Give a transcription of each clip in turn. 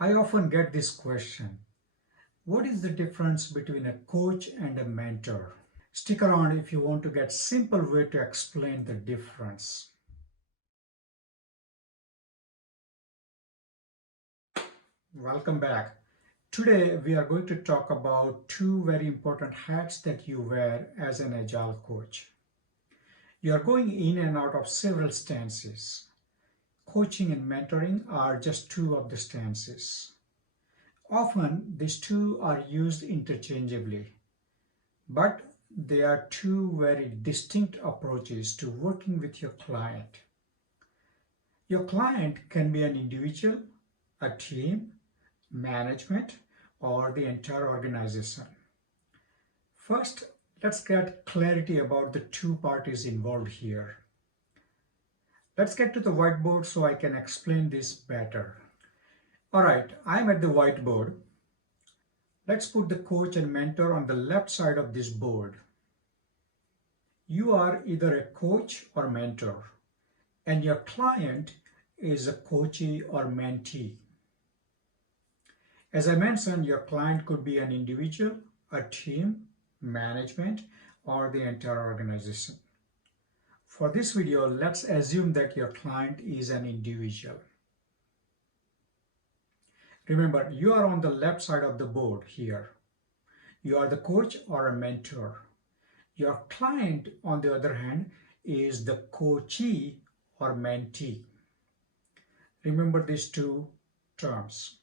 I often get this question: what is the difference between a coach and a mentor? Stick around if you want to get simple way to explain the difference. Welcome back. Today we are going to talk about two very important hats that you wear as an agile coach. You are going in and out of several stances. Coaching and mentoring are just two of the stances. Often these two are used interchangeably, but they are two very distinct approaches to working with your client. Your client can be an individual, a team, management, or the entire organization. First, let's get clarity about the two parties involved here. Let's get to the whiteboard so I can explain this better. All right, I'm at the whiteboard. Let's put the coach and mentor on the left side of this board. You are either a coach or mentor, and your client is a coachee or mentee. As I mentioned, your client could be an individual, a team, management, or the entire organization. For this video, let's assume that your client is an individual. Remember, you are on the left side of the board here. You are the coach or a mentor. Your client, on the other hand, is the coachee or mentee. Remember these two terms: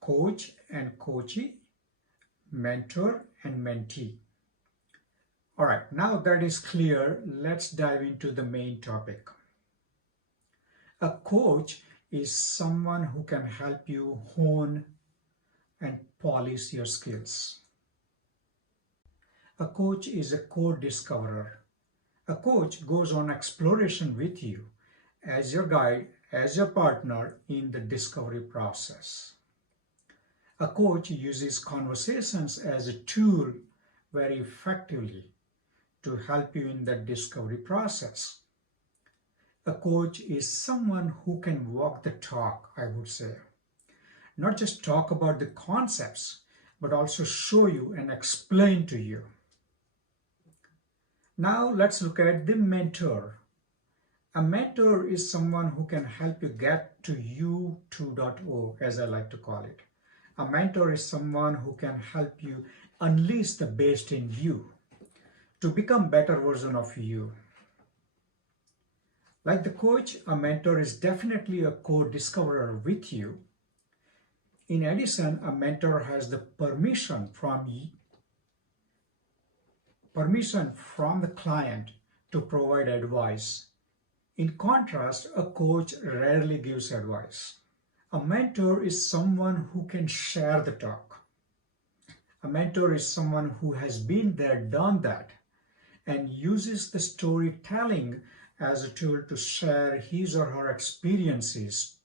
coach and coachee, mentor and mentee. All right, now that is clear, let's dive into the main topic. A coach is someone who can help you hone and polish your skills. A coach is a co-discoverer. A coach goes on exploration with you as your guide, as your partner in the discovery process. A coach uses conversations as a tool very effectively to help you in the discovery process. A coach is someone who can walk the talk, I would say. Not just talk about the concepts, but also show you and explain to you. Now let's look at the mentor. A mentor is someone who can help you get to you 2.0, as I like to call it. A mentor is someone who can help you unleash the best in you to become a better version of you. Like the coach, a mentor is definitely a co-discoverer with you. In addition, a mentor has the permission from the client to provide advice. In contrast, a coach rarely gives advice. A mentor is someone who can share the talk. A mentor is someone who has been there, done that, and uses the storytelling as a tool to share his or her experiences.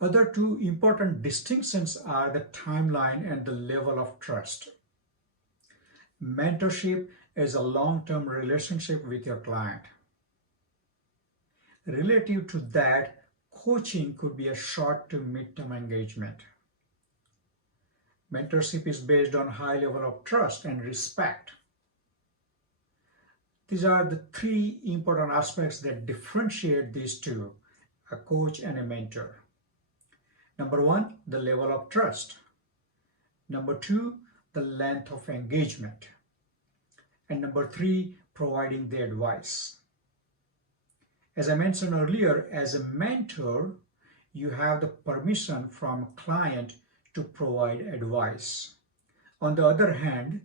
Other two important distinctions are the timeline and the level of trust. Mentorship is a long-term relationship with your client. Relative to that, coaching could be a short to mid-term engagement. Mentorship is based on high level of trust and respect. These are the three important aspects that differentiate these two, a coach and a mentor. Number one, the level of trust. Number two, the length of engagement. And number three, providing the advice. As I mentioned earlier, as a mentor, you have the permission from a client to provide advice. On the other hand,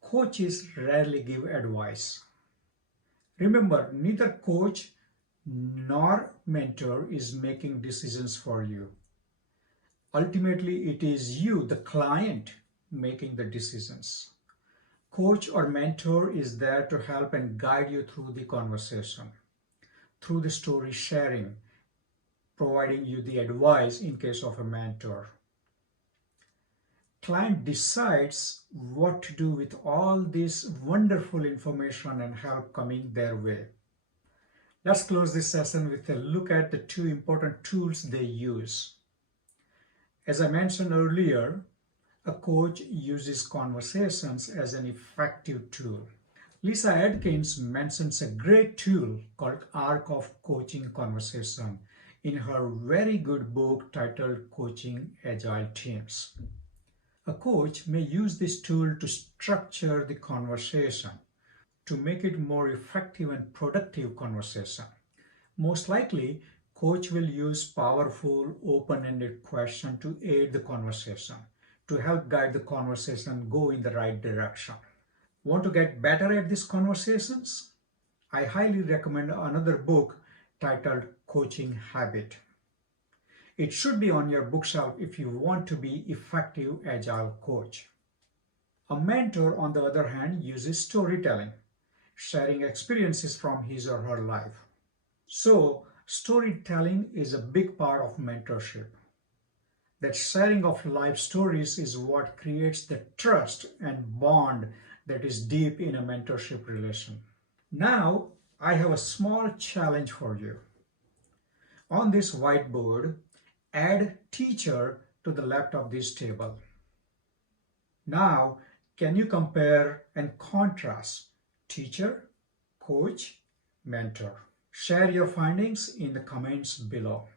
coaches rarely give advice. Remember, neither coach nor mentor is making decisions for you. Ultimately, it is you, the client, making the decisions. Coach or mentor is there to help and guide you through the conversation, through the story sharing, providing you the advice in case of a mentor. Client decides what to do with all this wonderful information and help coming their way. Let's close this session with a look at the two important tools they use. As I mentioned earlier, a coach uses conversations as an effective tool. Lisa Adkins mentions a great tool called Arc of Coaching Conversation in her very good book titled Coaching Agile Teams. A coach may use this tool to structure the conversation to make it more effective and productive conversation. Most likely, coach will use powerful open-ended questions to aid the conversation, to help guide the conversation go in the right direction. Want to get better at these conversations? I highly recommend another book titled Coaching Habit. It should be on your bookshelf if you want to be effective agile coach. A mentor, on the other hand, uses storytelling, sharing experiences from his or her life. So, storytelling is a big part of mentorship. That sharing of life stories is what creates the trust and bond that is deep in a mentorship relation. Now, I have a small challenge for you. On this whiteboard, add teacher to the left of this table. Now, can you compare and contrast teacher, coach, mentor? Share your findings in the comments below.